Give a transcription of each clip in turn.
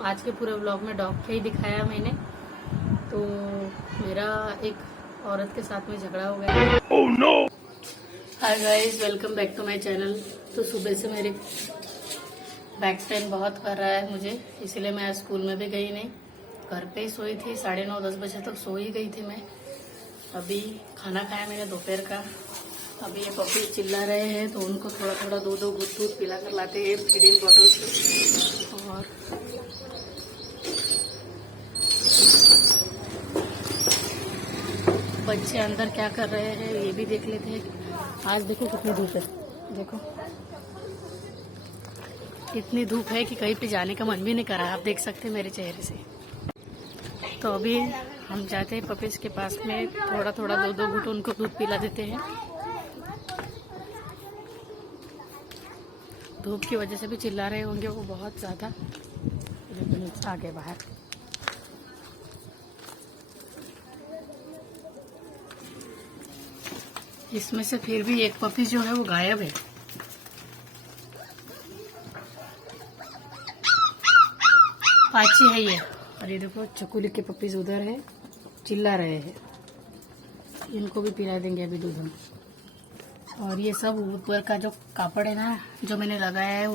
आज के पूरे व्लॉग में डॉग का ही दिखाया मैंने। तो मेरा एक औरत के साथ में झगड़ा हो गया। oh, no! Hi guys, welcome back to my channel. तो सुबह से मेरे बैक पेन बहुत कर रहा है मुझे, इसलिए मैं आज स्कूल में भी गई नहीं, घर पे ही सोई थी। 9:30-10 बजे तक सो ही गई थी मैं। अभी खाना खाया मैंने दोपहर का। अभी ये पपी चिल्ला रहे हैं तो उनको थोड़ा थोड़ा दो घूंट दूध पिला कर लाते हैं फीडिंग बॉटल से। और बच्चे अंदर क्या कर रहे हैं ये भी देख लेते हैं। आज देखो कितनी धूप है, देखो इतनी धूप है कि कहीं पे जाने का मन भी नहीं कर रहा, आप देख सकते हैं मेरे चेहरे से। तो अभी हम जाते हैं पपीज के पास में, थोड़ा थोड़ा दो घूंट उनको दूध पिला देते हैं। धूप की वजह से भी चिल्ला रहे होंगे वो बहुत ज़्यादा। आ गए बाहर। इसमें से फिर भी एक पपी जो है वो गायब है। पाची है ये। और ये देखो चकुली के पपीज उधर है, चिल्ला रहे हैं। इनको भी पिला देंगे अभी दूध हम। और ये सब ऊपर का जो कापड़ है ना जो मैंने लगाया है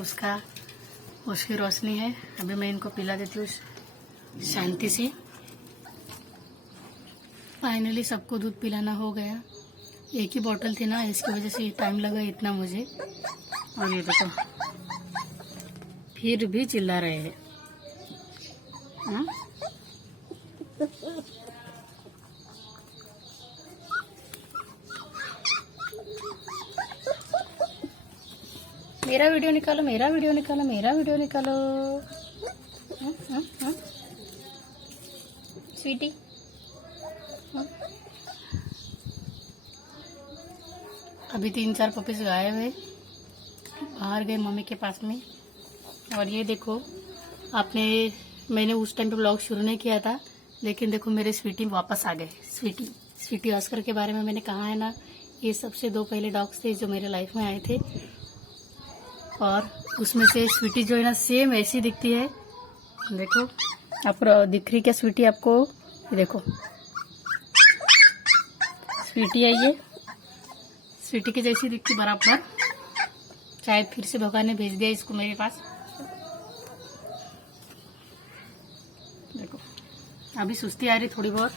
उसकी रोशनी है। अभी मैं इनको पिला देती हूँ शांति से। फाइनली सबको दूध पिलाना हो गया। एक ही बोतल थी ना, इसकी वजह से टाइम लगा इतना मुझे। और ये देखो फिर भी चिल्ला रहे हैं। हाँ? मेरा वीडियो निकालो, मेरा वीडियो निकालो, मेरा वीडियो निकालो। स्वीटी, अभी 3-4 पपीज गायब है, बाहर गए मम्मी के पास में। और ये देखो मैंने उस टाइम पे ब्लॉग शुरू नहीं किया था, लेकिन देखो मेरे स्वीटी वापस आ गए। स्वीटी ऑस्कर के बारे में मैंने कहा है ना, ये सबसे 2 पहले डॉग्स थे जो मेरे लाइफ में आए थे। और उसमें से स्वीटी जो है ना सेम ऐसी दिखती है। देखो आपको दिख रही क्या स्वीटी आपको? ये देखो स्वीटी है, ये स्वीटी की जैसी दिखती बराबर। शायद फिर से भगवान ने भेज दिया इसको मेरे पास। देखो अभी सुस्ती आ रही थोड़ी बहुत।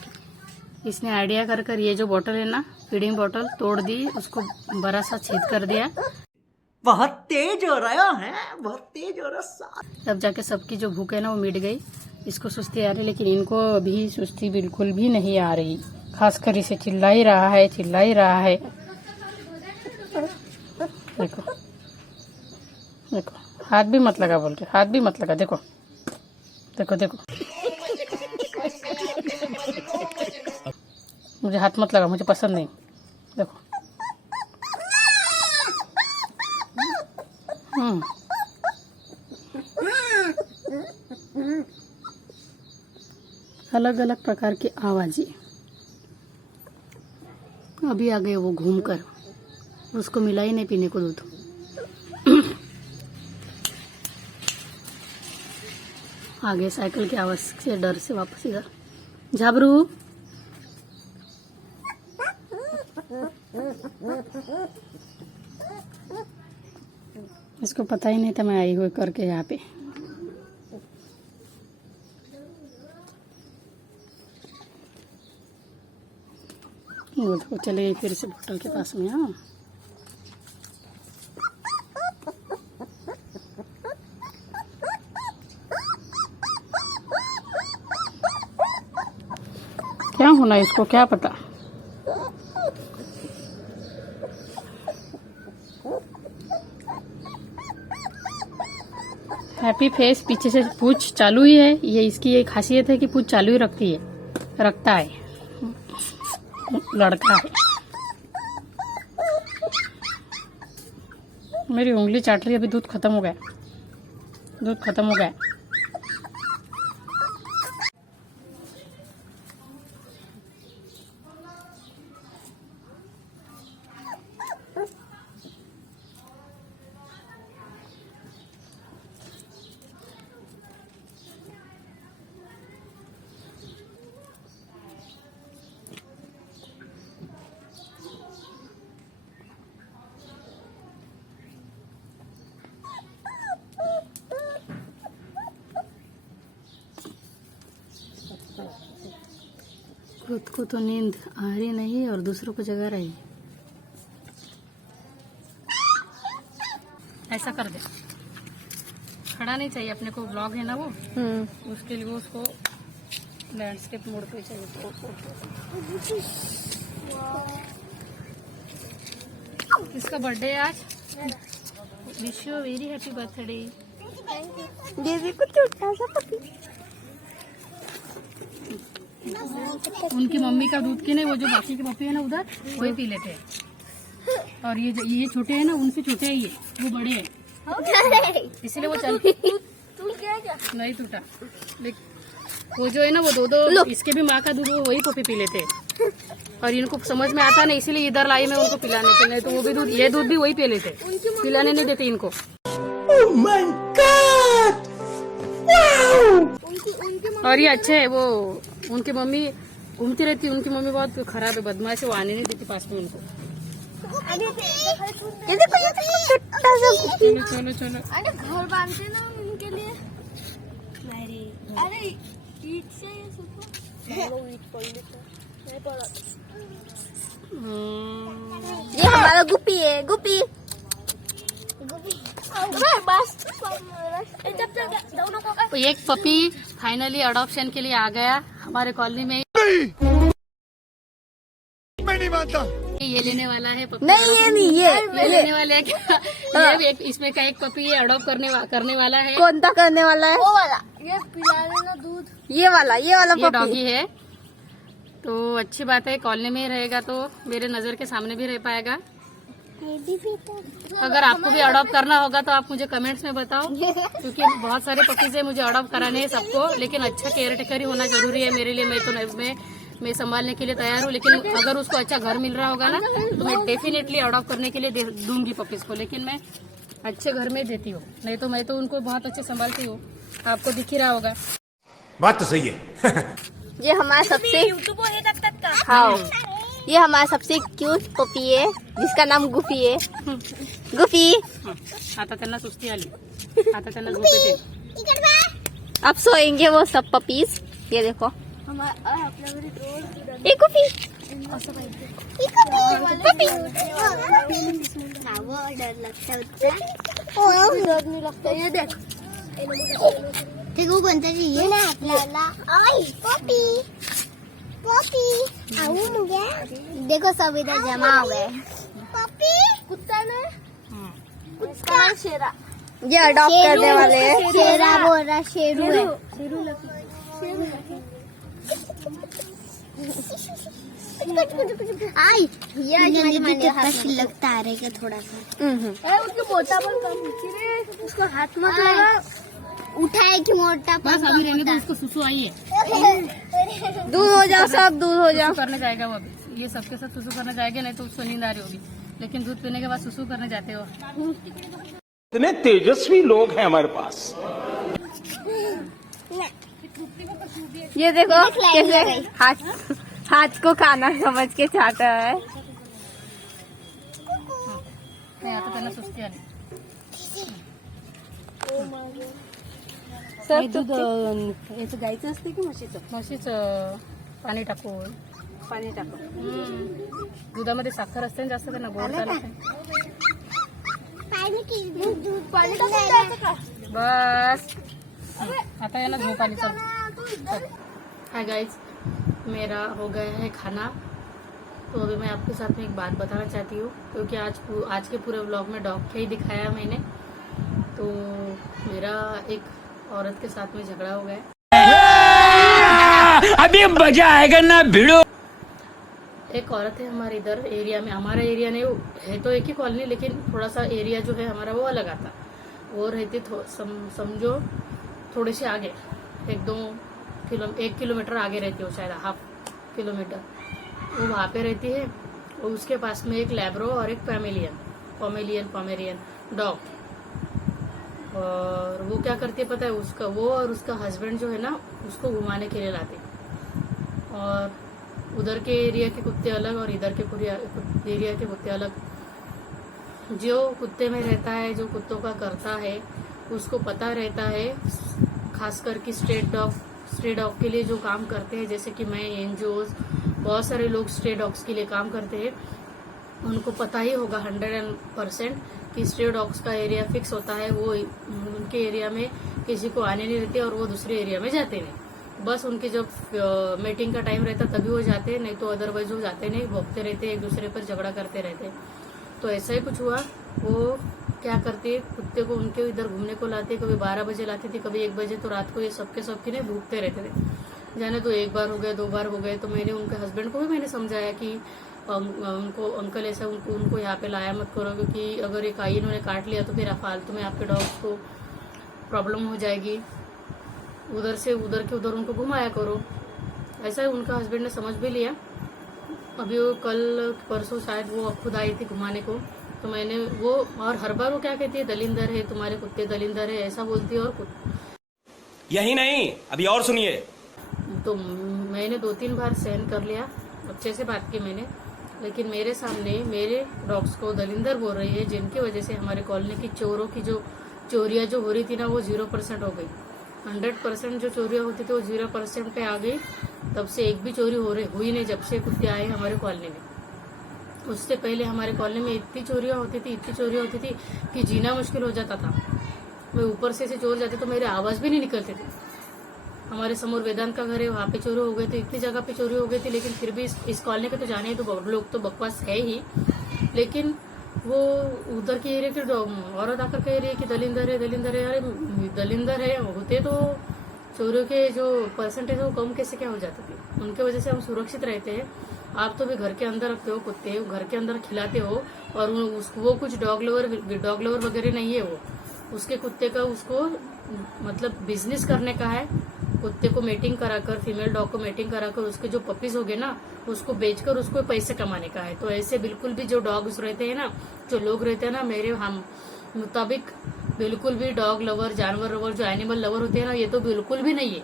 इसने आइडिया कर ये जो बोतल है ना फीडिंग बोतल तोड़ दी, उसको बड़ा सा छेद कर दिया। बहुत तेज हो रहा है, बहुत तेज हो रहा। तब जाके सबकी जो भूख है ना वो मिट गई। इसको सुस्ती आ रही, लेकिन इनको अभी सुस्ती बिल्कुल भी नहीं आ रही। खासकर इसे चिल्ला ही रहा है। देखो देखो हाथ भी मत लगा बोल रहे, हाथ भी मत लगा। देखो देखो देखो मुझे हाथ मत लगा, मुझे पसंद नहीं। देखो अलग अलग प्रकार की आवाजें। अभी आ गए वो घूमकर, उसको मिला ही नहीं पीने को दूध। आ गए साइकिल की आवाज से डर से वापस इधर। झाबरू इसको पता ही नहीं था मैं आई हुई करके यहाँ पे। वो देखो चले गई फिर से बोतल के पास में। हाँ क्या होना इसको क्या पता। हैप्पी फेस, पीछे से पूंछ चालू ही है। ये इसकी एक खासियत है कि पूंछ चालू ही रखता है, लड़का है। मेरी उंगली चाट रही है। अभी दूध खत्म हो गया। खुद को तो नींद आ रही नहीं और दूसरों को जगा रही। ऐसा कर दे, खड़ा नहीं चाहिए अपने को, ब्लॉग है ना वो, उसके लिए वो उसको लैंडस्केप मोड पे चाहिए। किसका बर्थडे है आज? Wish you very happy birthday. ये भी कुछ छोटा सा पपी। उनकी मम्मी का दूध की नहीं, वो जो बाकी के पपी है ना उधर, वही पी लेते हैं। और ये छोटे हैं ना, उनसे छोटे हैं ये, वो बड़े हैं, इसलिए वो चल नहीं टूटा। वो जो है ना, वो दो इसके भी माँ का दूध, वो वही पपी पी लेते हैं। और इनको समझ में आता नहीं, इसीलिए इधर लाई मैं उनको पिलाने के लिए। तो वो भी दूध, ये दूध भी वही पी लेते, पिलाने नहीं देते इनको। और ये अच्छे है, वो उनकी मम्मी घूमती रहती, उनकी मम्मी बहुत खराब है, बदमाश है, वो आने नहीं देती पास में उनको। चलो चलो चलो, अरे घर बांधते ना उनके लिए। अरे ईट से ये ये हमारा गुप्पी है, गुप्पी। तो एक पपी फाइनली अडॉप्शन के लिए आ गया हमारे कॉलोनी में। मैं नहीं मानता। ये लेने वाला है पपी। नहीं ये नहीं, ये लेने वाले है क्या? ये इसमें का एक पपी अडॉप्ट करने वाला है। कौन सा करने वाला है? वो वाला, ये पिला लेना दूध। ये वाला ये डॉगी है। तो अच्छी बात है, कॉलोनी में रहेगा तो मेरे नजर के सामने भी रह पाएगा। अगर आपको भी अडॉप्ट करना होगा तो आप मुझे कमेंट्स में बताओ, क्योंकि बहुत सारे पपीज है, मुझे अडॉप्ट कराने हैं सबको, लेकिन अच्छा केयर टेकर ही होना जरूरी है मेरे लिए। मैं संभालने के लिए तैयार हूँ, लेकिन अगर उसको अच्छा घर मिल रहा होगा ना तो मैं डेफिनेटली अडॉप्ट करने के लिए दूंगी पपीज को, लेकिन मैं अच्छे घर में देती हूँ, नहीं तो मैं तो उनको बहुत अच्छे संभालती हूँ, आपको दिख ही रहा होगा। बात तो सही है। ये हमारा सबसे हाँ, ये हमारा सबसे क्यूट पपी है, जिसका नाम गुफी है। गुफी आता त्यांना सुस्ती आली, आता त्यांना झोप येते। अब सोएंगे वो सब पपीज। ये देखो एक गुफी, ये देख, देखो कोणता चाहिए ना आपल्याला। आई पॉपी पॉपी आऊ मुझे देखो सब इधर जमा हो गए। पॉपी कुत्ता ने कुत्ता शेरा, ये अडॉप्ट करने वाले हैं। शेरा बोल रहा, शेरू है। आई ये कितना लगता आ रहा है थोड़ा सा। उसको मोटा पर कम, उसको हाथ मत लगा। उठाए कि मोटा बस अभी रहने दो, उसको सुसु आई है। दूर हो जाओ, सब दूर हो जाओ। सुसु करने जाएगा वो अभी, ये सबके साथ सुसु करने जाएगा, नहीं तो उसको नींद आ रही होगी, लेकिन दूध पीने के बाद सुसु करने जाते हो। इतने तेजस्वी लोग हैं हमारे पास। ये देखो कैसे हाथ को खाना समझ के चाहता है। नाही, आता त्यांना सुस्ती आली। सर दूध याचं गाईचं असते की म्हशीचं पाणी टाकून दुधामध्ये साखर असते ना जास्त, त्यांना गोड चालत नाही। बस आता याला झोप आली, चल। हाय गाइस, मेरा हो गया है खाना। तो अभी मैं आपके साथ में एक बात बताना चाहती हूँ, क्योंकि आज के पूरे व्लॉग में डॉग का ही दिखाया मैंने। तो मेरा एक औरत के साथ में झगड़ा हो गया। अभी मजा आएगा ना भिड़ो। एक औरत है हमारे इधर एरिया में, हमारा एरिया नहीं है तो एक ही कॉलोनी, लेकिन थोड़ा सा एरिया जो है हमारा वो अलग आता। वो रहती समझो थोड़े से आगे, 1 किलोमीटर आगे रहती हो, शायद हाफ किलोमीटर। वो वहाँ पे रहती है। और उसके पास में एक लैब्रो और एक पोमेरियन डॉग। और वो क्या करती है पता है, वो और उसका हस्बैंड जो है ना, उसको घुमाने के लिए लाते। और उधर के एरिया के कुत्ते अलग और इधर के एरिया के कुत्ते अलग। जो कुत्ते में रहता है, जो कुत्तों का करता है, उसको पता रहता है। खासकर कि स्ट्रेट डॉग के लिए जो काम करते हैं, जैसे कि मैं एनजीओज बहुत सारे लोग स्ट्रे डॉग्स के लिए काम करते हैं, उनको पता ही होगा 100% कि स्ट्रे डॉग्स का एरिया फिक्स होता है, वो उनके एरिया में किसी को आने नहीं देते और वो दूसरे एरिया में जाते नहीं। बस उनके जब मीटिंग का टाइम रहता तभी वो जाते हैं, नहीं तो अदरवाइज वो जाते नहीं, भोगते रहते, एक दूसरे पर झगड़ा करते रहते। तो ऐसा ही कुछ हुआ। वो क्या करते, कुत्ते को उनके इधर घूमने को लाते, कभी 12 बजे लाती थी, कभी 1 बजे, तो रात को ये सबके सबके ने भूखते रहते थे। जाने तो 1 बार हो गए, 2 बार हो गए, तो मैंने उनके हस्बैंड को भी मैंने समझाया कि उनको अंकल ऐसा उनको यहाँ पे लाया मत करो, क्योंकि अगर एक आई इन्होंने काट लिया तो फिर फालतू में आपके डॉग्स को प्रॉब्लम हो जाएगी। उधर से उधर के उधर उनको घुमाया करो। ऐसा ही उनका हस्बैंड ने समझ भी लिया। अभी वो कल परसों शायद वो खुद आई थी घुमाने को, तो मैंने वो, और हर बार वो क्या कहती है, दलिंदर है तुम्हारे कुत्ते, दलिंदर है, ऐसा बोलती है। और यही नहीं, अभी और सुनिए। तो मैंने 2-3 बार सहन कर लिया, अच्छे से बात की मैंने, लेकिन मेरे सामने मेरे डॉग्स को दलिंदर बोल रही है, जिनकी वजह से हमारे कॉलोनी की चोरों की जो चोरियां जो हो रही थी ना, वो 0% हो गई। 100% जो चोरियां होती थी वो 0% पे आ गई। तब से एक भी चोरी हुई नहीं जब से कुत्ते आए हमारे कॉलोनी में। उससे पहले हमारे कॉलोनी में इतनी चोरियां होती थी कि जीना मुश्किल हो जाता था। मैं ऊपर से चोर जाते तो मेरे आवाज भी नहीं निकलते थे। हमारे समोर वेदांत का घर है, वहां पे चोरी हो गए थे, इतनी जगह पे चोरी हो गई थी, लेकिन फिर भी इस कॉलोनी के तो जाने तो लोग तो बकवास है ही, लेकिन वो उधर के एरिया के औरत आकर कह रही है कि दलिंदर है, दलिंदर है। अरे दलिंदर है होते तो चोरों के जो परसेंटेज वो कम कैसे क्या हो जाती थी। उनके वजह से हम सुरक्षित रहते हैं। आप तो भी घर के अंदर रखते हो कुत्ते, घर के अंदर खिलाते हो, और वो कुछ डॉग लवर वगैरह नहीं है। वो उसके कुत्ते का उसको मतलब बिजनेस करने का है। कुत्ते को मेटिंग कराकर, फीमेल डॉग को मेटिंग कराकर उसके जो पपीज हो गए ना, उसको बेचकर उसको पैसे कमाने का है। तो ऐसे बिल्कुल भी जो डॉग्स रहते हैं ना, जो लोग रहते हैं ना, मेरे हम मुताबिक बिल्कुल भी डॉग लवर, जानवर लवर, जो एनिमल लवर होते हैं ना, ये तो बिल्कुल भी नहीं है।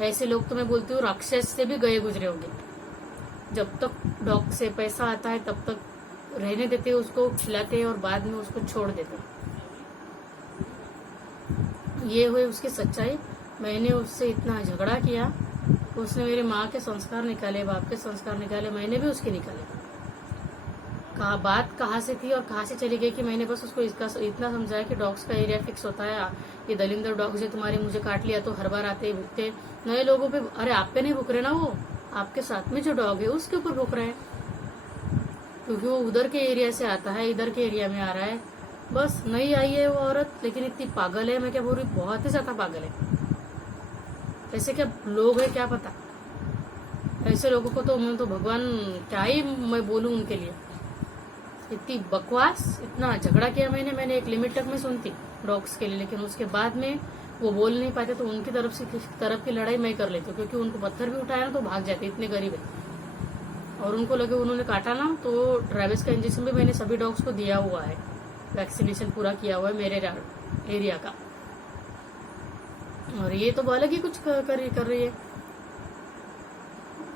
ऐसे लोग तो मैं बोलती हूँ राक्षस से भी गए गुजरे होंगे। जब तक डॉग से पैसा आता है तब तक रहने देते हैं, उसको खिलाते हैं और बाद में उसको छोड़ देते हैं। ये हुई उसकी सच्चाई। मैंने उससे इतना झगड़ा किया, उसने मेरी माँ के संस्कार निकाले, बाप के संस्कार निकाले, मैंने भी उसके निकाले। बात कहाँ से थी और कहाँ से चली गई कि मैंने बस उसको इतना समझाया कि डॉग्स का एरिया फिक्स होता है। ये दलिंदर डॉग्स है तुम्हारे, मुझे काट लिया तो हर बार आते भूखते नए लोगों पे। अरे आप पे नहीं भूख रहे ना, वो आपके साथ में जो डॉग है उसके ऊपर भूख रहे हैं, क्योंकि वो उधर के एरिया से आता है, इधर के एरिया में आ रहा है। बस नहीं आई है वो औरत, लेकिन इतनी पागल है, मैं क्या बोल रही, बहुत ही ज्यादा पागल है। ऐसे क्या लोग है क्या पता। ऐसे लोगों को तो भगवान क्या ही मैं बोलूं उनके लिए। इतनी बकवास, इतना झगड़ा किया मैंने एक लिमिट तक में सुनती डॉग्स के लिए, लेकिन उसके बाद में वो बोल नहीं पाते तो उनकी तरफ की लड़ाई मैं कर लेती हूँ, क्योंकि उनको पत्थर भी उठाया ना तो भाग जाते, इतने गरीब है। और उनको लगे उन्होंने काटा ना, तो रेबिस का इंजेक्शन भी मैंने सभी डॉग्स को दिया हुआ है, वैक्सीनेशन पूरा किया हुआ है मेरे एरिया का। और ये तो अलग ही कुछ कर रही है।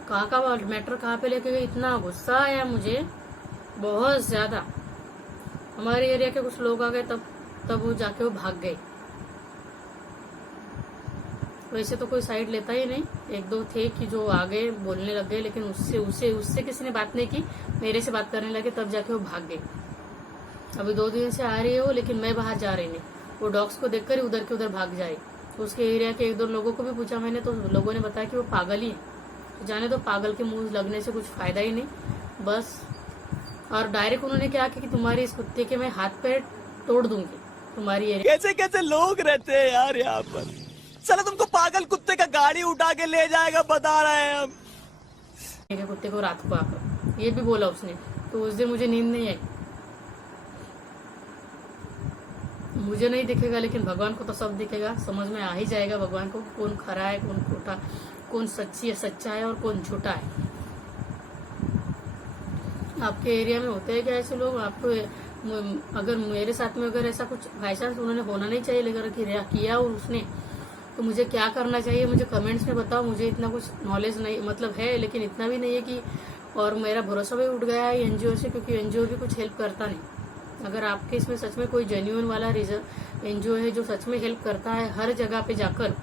कहाँ का मैटर कहाँ पे लेके गई, इतना गुस्सा आया मुझे, बहुत ज्यादा। हमारे एरिया के कुछ लोग आ गए, तब वो जाके वो भाग गए। वैसे तो कोई साइड लेता ही नहीं, 1-2 थे कि जो आ गए बोलने लग गए, लेकिन उससे किसी ने बात नहीं की, मेरे से बात करने लगे, तब जाके वो भाग गए। अभी 2 दिन से आ रही है वो, लेकिन मैं बाहर जा रही नहीं। वो डॉग्स को देखकर ही उधर के उधर भाग जाए। उसके एरिया के 1-2 लोगों को भी पूछा मैंने, तो लोगों ने बताया कि वो पागल ही है। जाने तो पागल के मुंह लगने से कुछ फायदा ही नहीं बस। और डायरेक्ट उन्होंने क्या कि तुम्हारे इस कुत्ते के मैं हाथ पैर तोड़ दूंगी तुम्हारी एरिया। कैसे कैसे लोग रहते हैं यार यहाँ पर। चलो तुमको पागल कुत्ते का गाड़ी उठा के ले जाएगा, बता रहे हैं हम। मेरे कुत्ते को रात को आकर ये भी बोला उसने, तो उस दिन मुझे नींद नहीं आई। मुझे नहीं दिखेगा, लेकिन भगवान को तो सब दिखेगा, समझ में आ ही जाएगा भगवान को कौन खरा है, कौन खोटा, कौन सच्चा है और कौन झूठा है। आपके एरिया में होते हैं क्या ऐसे लोग? आपको अगर मेरे साथ में अगर ऐसा कुछ बाई चांस उन्होंने होना नहीं चाहिए, लेकर किया और उसने, तो मुझे क्या करना चाहिए मुझे कमेंट्स में बताओ। मुझे इतना कुछ नॉलेज नहीं, मतलब है, लेकिन इतना भी नहीं है कि, और मेरा भरोसा भी उठ गया है एनजीओ से, क्योंकि एनजीओ भी कुछ हेल्प करता नहीं। अगर आपके इसमें सच में कोई जेन्युइन वाला एनजीओ है जो सच में हेल्प करता है, हर जगह पे जाकर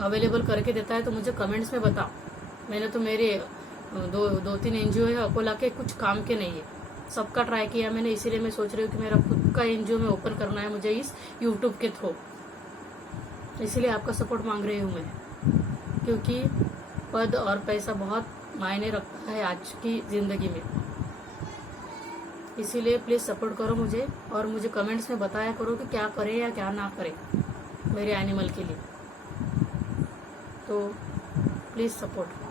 अवेलेबल करके देता है, तो मुझे कमेंट्स में बताओ। मैंने तो मेरे दो तीन एनजीओ है अकोला के, कुछ काम के नहीं है। सबका ट्राई किया मैंने, इसीलिए मैं सोच रही हूँ कि मेरा खुद का एनजीओ में ओपन करना है मुझे इस यूट्यूब के थ्रू। इसीलिए आपका सपोर्ट मांग रही हूँ मैं, क्योंकि पद और पैसा बहुत मायने रखता है आज की जिंदगी में। इसीलिए प्लीज सपोर्ट करो मुझे, और मुझे कमेंट्स में बताया करो कि क्या करें या क्या ना करें मेरे एनिमल के लिए। तो प्लीज सपोर्ट।